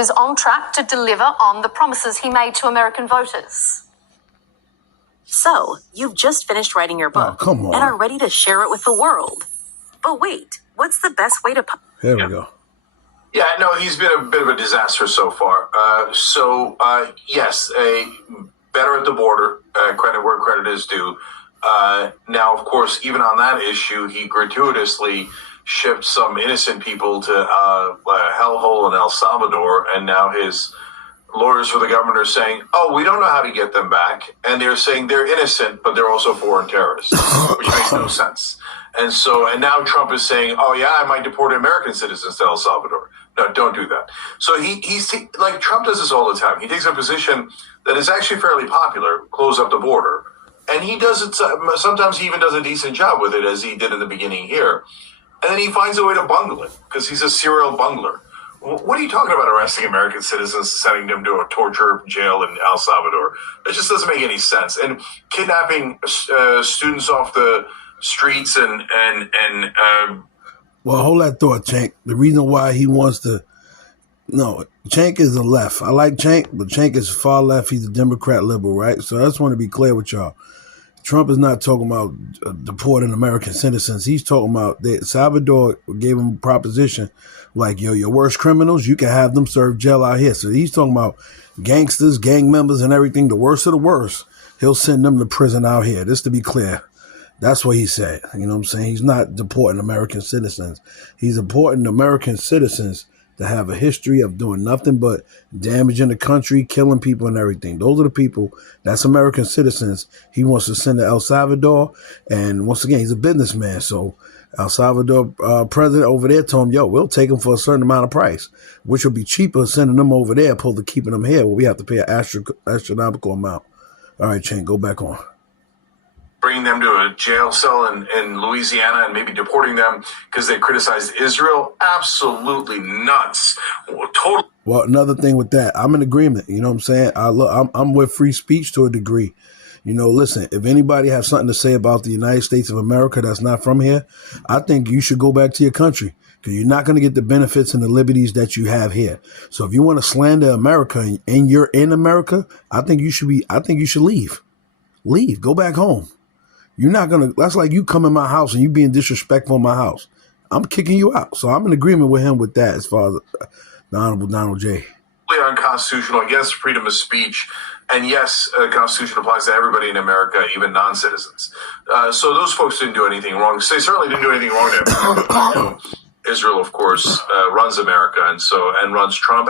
is on track to deliver on the promises he made to American voters. So, you've just finished writing your book come on. and are ready to share it with the world. But wait, what's the best way to... Here we go. Yeah, no, he's been a bit of a disaster so far. Yes, better at the border, credit where credit is due. Now, of course, even on that issue, he gratuitously shipped some innocent people to a hellhole in El Salvador, and now his lawyers for the government are saying, oh, we don't know how to get them back. And they're saying they're innocent, but they're also foreign terrorists, which makes no sense. And now Trump is saying, oh, yeah, I might deport American citizens to El Salvador. No, don't do that. So he's like Trump does this all the time. He takes a position that is actually fairly popular, close up the border. And he does it, sometimes he even does a decent job with it, as he did in the beginning here. And then he finds a way to bungle it, because he's a serial bungler. What are you talking about arresting American citizens, sending them to a torture jail in El Salvador? It just doesn't make any sense. And kidnapping students off the streets well, hold that thought, Cenk. The reason why he wants to... No, Cenk is the left. I like Cenk, but Cenk is far left. He's a Democrat liberal, right? So I just want to be clear with y'all. Trump is not talking about deporting American citizens. He's talking about that Salvador gave him a proposition like, yo, your worst criminals, you can have them serve jail out here. So he's talking about gangsters, gang members, and everything, the worst of the worst. He'll send them to prison out here. Just to be clear. That's what he said. You know what I'm saying? He's not deporting American citizens. He's deporting American citizens that have a history of doing nothing but damaging the country, killing people and everything. Those are the people, that's American citizens he wants to send to El Salvador. And once again, he's a businessman. So El Salvador president over there told him, yo, we'll take them for a certain amount of price, which will be cheaper sending them over there opposed to keeping them here where we have to pay an astronomical amount. All right, Cenk, go back on. Bringing them to a jail cell in Louisiana and maybe deporting them because they criticized Israel. Absolutely nuts. Totally. Well, another thing with that, I'm in agreement. You know what I'm saying? I'm with free speech to a degree. You know, listen, if anybody has something to say about the United States of America that's not from here, I think you should go back to your country because you're not going to get the benefits and the liberties that you have here. So if you want to slander America and you're in America, I think you should leave. Leave. Go back home. You're not going to, that's like you come in my house and you being disrespectful in my house. I'm kicking you out. So I'm in agreement with him with that as far as the Honorable Donald J. Unconstitutional, against freedom of speech. And yes, the Constitution applies to everybody in America, even non-citizens. So those folks didn't do anything wrong. They certainly didn't do anything wrong to America. Israel, of course, runs America and runs Trump.